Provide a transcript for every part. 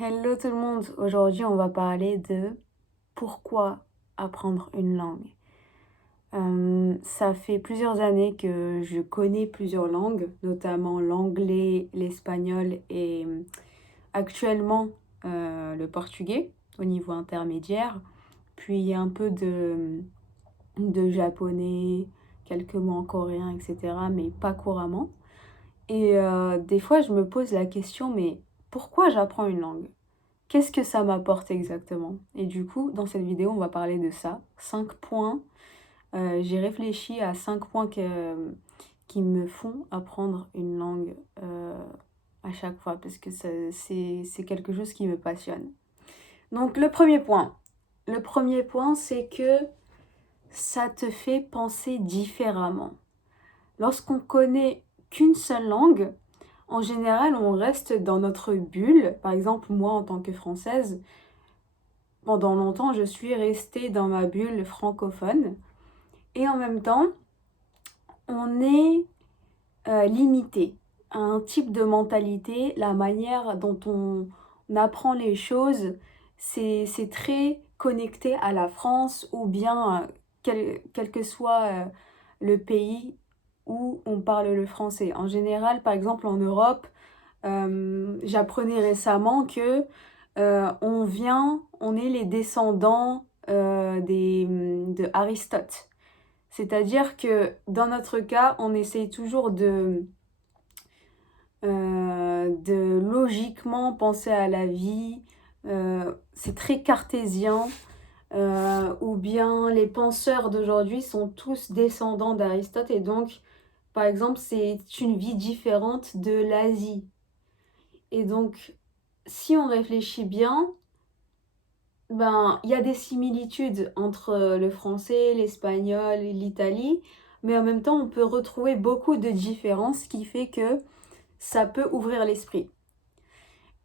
Hello tout le monde, aujourd'hui on va parler de pourquoi apprendre une langue. Ça fait plusieurs années que je connais plusieurs langues, notamment l'anglais, l'espagnol et actuellement le portugais au niveau intermédiaire, puis un peu de japonais, quelques mots en coréen, etc., mais pas couramment. Et des fois je me pose la question, mais pourquoi j'apprends une langue? Qu'est-ce que ça m'apporte exactement? Et du coup, dans cette vidéo, on va parler de ça. 5 points. J'ai réfléchi à 5 points qui me font apprendre une langue à chaque fois, parce que c'est quelque chose qui me passionne. Donc, le premier point. Le premier point, c'est que ça te fait penser différemment. Lorsqu'on connaît qu'une seule langue, en général, on reste dans notre bulle. Par exemple, moi, en tant que Française, pendant longtemps, je suis restée dans ma bulle francophone et en même temps, on est limité à un type de mentalité, la manière dont on apprend les choses, c'est très connecté à la France ou bien quel que soit le pays où on parle le français. En général, par exemple en Europe, j'apprenais récemment que on est les descendants de Aristote. C'est-à-dire que dans notre cas, on essaye toujours de logiquement penser à la vie. C'est très cartésien. Ou bien les penseurs d'aujourd'hui sont tous descendants d'Aristote et donc, par exemple, c'est une vie différente de l'Asie. Et donc, si on réfléchit bien, ben, il y a des similitudes entre le français, l'espagnol et l'Italie, mais en même temps, on peut retrouver beaucoup de différences, ce qui fait que ça peut ouvrir l'esprit.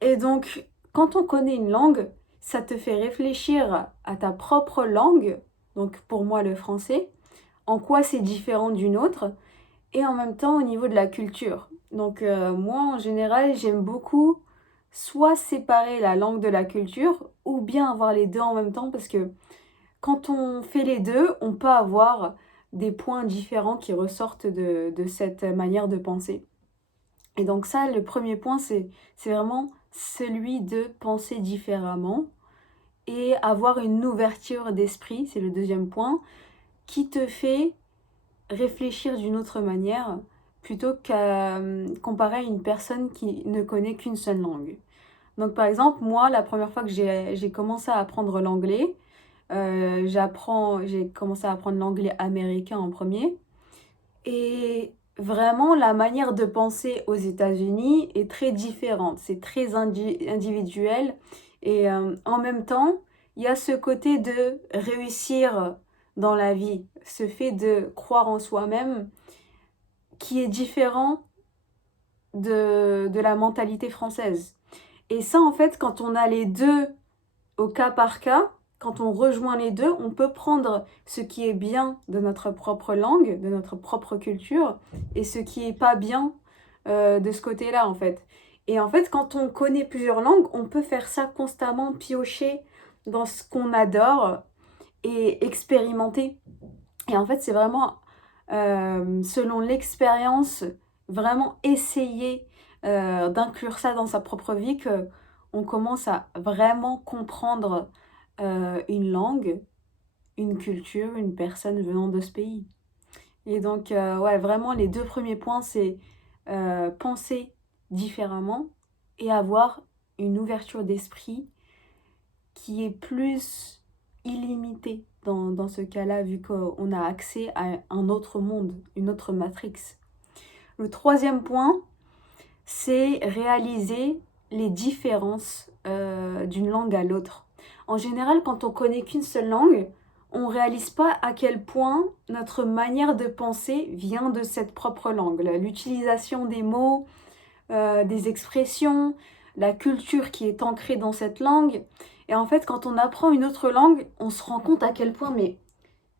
Et donc, quand on connaît une langue, ça te fait réfléchir à ta propre langue, donc pour moi le français, en quoi c'est différent d'une autre, et en même temps au niveau de la culture. Donc moi en général j'aime beaucoup soit séparer la langue de la culture ou bien avoir les deux en même temps parce que quand on fait les deux, on peut avoir des points différents qui ressortent de cette manière de penser. Et donc ça, le premier point, c'est vraiment celui de penser différemment et avoir une ouverture d'esprit, c'est le deuxième point, qui te fait réfléchir d'une autre manière plutôt qu'à comparer à une personne qui ne connaît qu'une seule langue. Donc par exemple, moi, la première fois que j'ai commencé à apprendre l'anglais, j'ai commencé à apprendre l'anglais américain en premier. Et vraiment, la manière de penser aux États-Unis est très différente. C'est très individuel. Et en même temps, il y a ce côté de réussir dans la vie, ce fait de croire en soi-même qui est différent de la mentalité française. Et ça, en fait, quand on a les deux au cas par cas, quand on rejoint les deux, on peut prendre ce qui est bien de notre propre langue, de notre propre culture, et ce qui est pas bien de ce côté-là, en fait. Et en fait, quand on connaît plusieurs langues, on peut faire ça constamment, piocher dans ce qu'on adore et expérimenter. Et en fait, c'est vraiment, selon l'expérience, vraiment essayer d'inclure ça dans sa propre vie que on commence à vraiment comprendre une langue, une culture, une personne venant de ce pays. Et donc, ouais, vraiment, les deux premiers points, c'est penser différemment et avoir une ouverture d'esprit qui est plus illimitée dans ce cas-là, vu qu'on a accès à un autre monde, une autre matrix. Le troisième point, c'est réaliser les différences d'une langue à l'autre. En général, quand on connaît qu'une seule langue, on ne réalise pas à quel point notre manière de penser vient de cette propre langue. L'utilisation des mots, des expressions, la culture qui est ancrée dans cette langue. Et en fait, quand on apprend une autre langue, on se rend compte à quel point, mais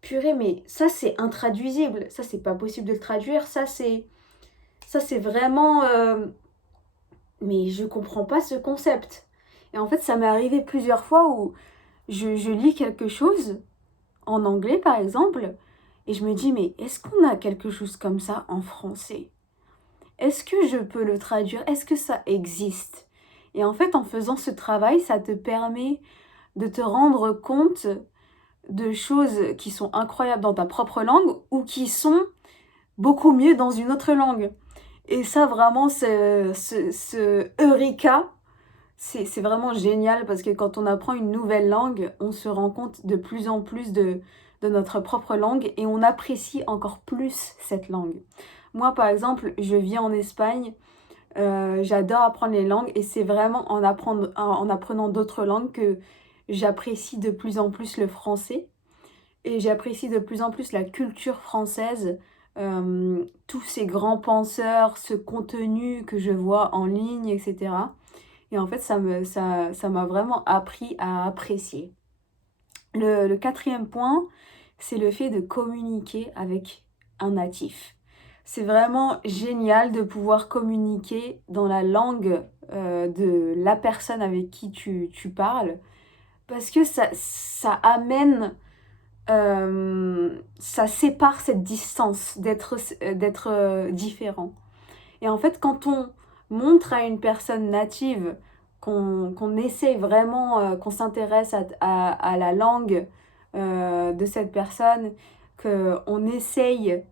purée, mais ça c'est intraduisible, ça c'est pas possible de le traduire, ça c'est vraiment mais je comprends pas ce concept. Et en fait, ça m'est arrivé plusieurs fois où je lis quelque chose, en anglais par exemple, et je me dis, mais est-ce qu'on a quelque chose comme ça en français? Est-ce que je peux le traduire? Est-ce que ça existe? Et en fait, en faisant ce travail, ça te permet de te rendre compte de choses qui sont incroyables dans ta propre langue ou qui sont beaucoup mieux dans une autre langue. Et ça, vraiment, ce eureka, c'est vraiment génial parce que quand on apprend une nouvelle langue, on se rend compte de plus en plus de notre propre langue et on apprécie encore plus cette langue. Moi, par exemple, je vis en Espagne, j'adore apprendre les langues et c'est vraiment en apprenant d'autres langues que j'apprécie de plus en plus le français et j'apprécie de plus en plus la culture française, tous ces grands penseurs, ce contenu que je vois en ligne, etc. Et en fait, ça m'a vraiment appris à apprécier. Le quatrième point, c'est le fait de communiquer avec un natif. C'est vraiment génial de pouvoir communiquer dans la langue de la personne avec qui tu parles, parce que ça amène, ça sépare cette distance d'être différent. Et en fait, quand on montre à une personne native qu'on essaie vraiment, qu'on s'intéresse à la langue de cette personne, qu'on essaye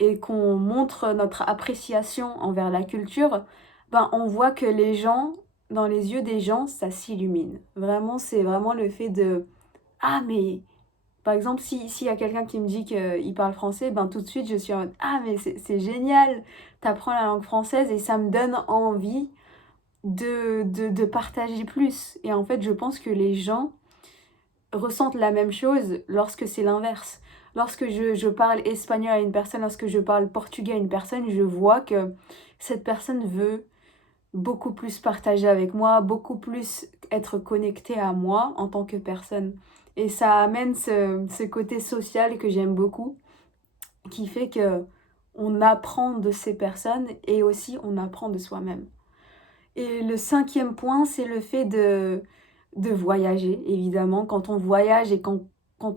et qu'on montre notre appréciation envers la culture, ben on voit que les gens, dans les yeux des gens, ça s'illumine. Vraiment, c'est vraiment le fait de ah mais par exemple, s'il y a quelqu'un qui me dit qu'il parle français, ben tout de suite je suis en mode ah mais c'est génial, t'apprends la langue française et ça me donne envie de partager plus. Et en fait, je pense que les gens ressentent la même chose lorsque c'est l'inverse. Lorsque je parle espagnol à une personne, lorsque je parle portugais à une personne, je vois que cette personne veut beaucoup plus partager avec moi, beaucoup plus être connectée à moi en tant que personne. Et ça amène ce côté social que j'aime beaucoup, qui fait que on apprend de ces personnes et aussi on apprend de soi-même. Et le cinquième point, c'est le fait de voyager, évidemment. Quand on voyage et quand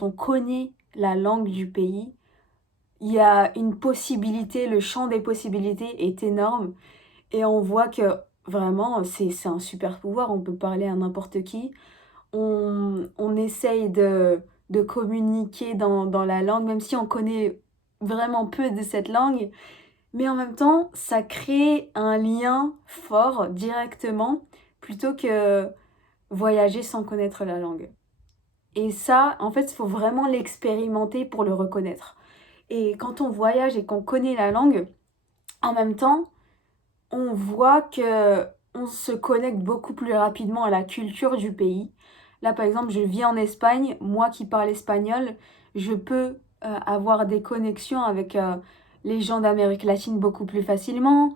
on connaît la langue du pays, il y a une possibilité, le champ des possibilités est énorme. Et on voit que vraiment, c'est un super pouvoir, on peut parler à n'importe qui. On essaye de communiquer dans la langue, même si on connaît vraiment peu de cette langue. Mais en même temps, ça crée un lien fort directement plutôt que voyager sans connaître la langue. Et ça, en fait, il faut vraiment l'expérimenter pour le reconnaître. Et quand on voyage et qu'on connaît la langue, en même temps, on voit que on se connecte beaucoup plus rapidement à la culture du pays. Là, par exemple, je vis en Espagne, moi qui parle espagnol, je peux avoir des connexions avec les gens d'Amérique latine beaucoup plus facilement,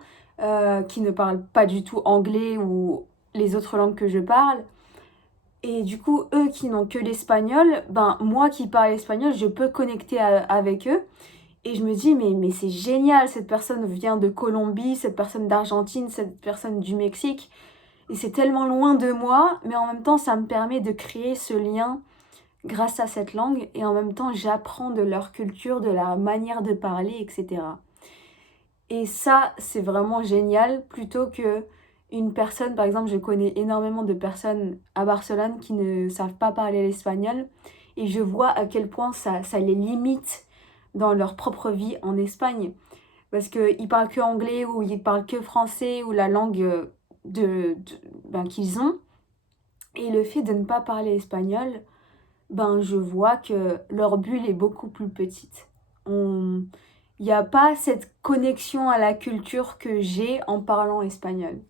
qui ne parlent pas du tout anglais ou les autres langues que je parle. Et du coup, eux qui n'ont que l'espagnol, ben moi qui parle espagnol, je peux connecter avec eux. Et je me dis, mais c'est génial, cette personne vient de Colombie, cette personne d'Argentine, cette personne du Mexique. Et c'est tellement loin de moi, mais en même temps, ça me permet de créer ce lien grâce à cette langue. Et en même temps, j'apprends de leur culture, de leur manière de parler, etc. Et ça, c'est vraiment génial, plutôt que une personne, par exemple, je connais énormément de personnes à Barcelone qui ne savent pas parler l'espagnol. Et je vois à quel point ça les limite dans leur propre vie en Espagne. Parce qu'ils parlent que anglais ou ils parlent que français ou la langue qu'ils ont. Et le fait de ne pas parler espagnol, ben je vois que leur bulle est beaucoup plus petite. Il n'y a pas cette connexion à la culture que j'ai en parlant espagnol.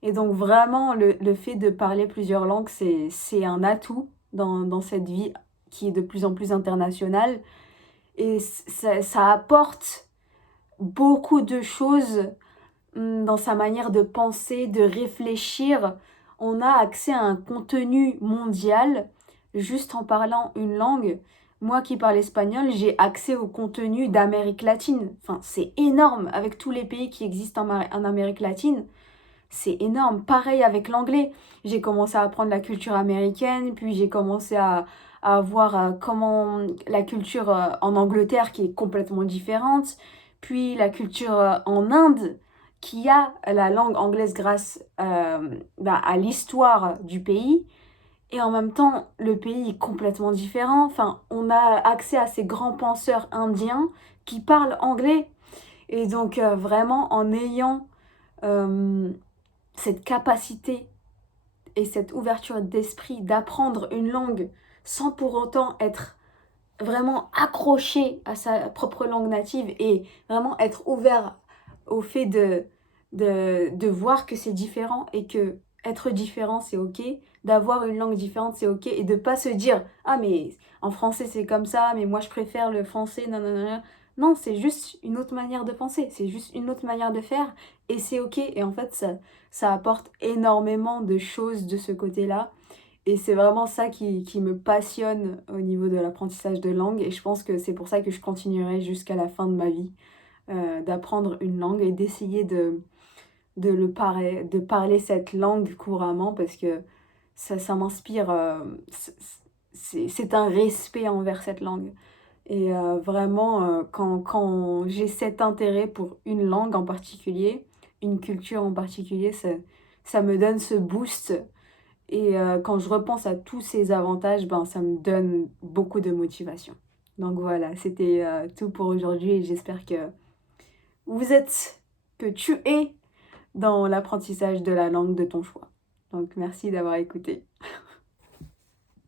Et donc vraiment, le fait de parler plusieurs langues, c'est un atout dans cette vie qui est de plus en plus internationale. Et ça apporte beaucoup de choses dans sa manière de penser, de réfléchir. On a accès à un contenu mondial juste en parlant une langue. Moi qui parle espagnol, j'ai accès au contenu d'Amérique latine. Enfin, c'est énorme avec tous les pays qui existent en Amérique latine. c'est énorme. Pareil avec l'anglais. J'ai commencé à apprendre la culture américaine, puis j'ai commencé à voir comment la culture en Angleterre qui est complètement différente, puis la culture en Inde qui a la langue anglaise grâce à l'histoire du pays. Et en même temps, le pays est complètement différent. Enfin, on a accès à ces grands penseurs indiens qui parlent anglais. Et donc, vraiment, en ayant euh, cette capacité et cette ouverture d'esprit d'apprendre une langue sans pour autant être vraiment accroché à sa propre langue native et vraiment être ouvert au fait de voir que c'est différent et que être différent c'est ok, d'avoir une langue différente c'est ok et de pas se dire ah mais en français c'est comme ça mais moi je préfère le français non non non non non c'est juste une autre manière de penser, c'est juste une autre manière de faire et c'est ok et en fait ça apporte énormément de choses de ce côté-là et c'est vraiment ça qui me passionne au niveau de l'apprentissage de langue. Et je pense que c'est pour ça que je continuerai jusqu'à la fin de ma vie, d'apprendre une langue et d'essayer de parler cette langue couramment parce que ça m'inspire. C'est un respect envers cette langue. Et vraiment, quand j'ai cet intérêt pour une langue en particulier, une culture en particulier, ça me donne ce boost et quand je repense à tous ces avantages, ben, ça me donne beaucoup de motivation. Donc voilà, c'était tout pour aujourd'hui et j'espère que vous êtes, que tu es dans l'apprentissage de la langue de ton choix. Donc merci d'avoir écouté.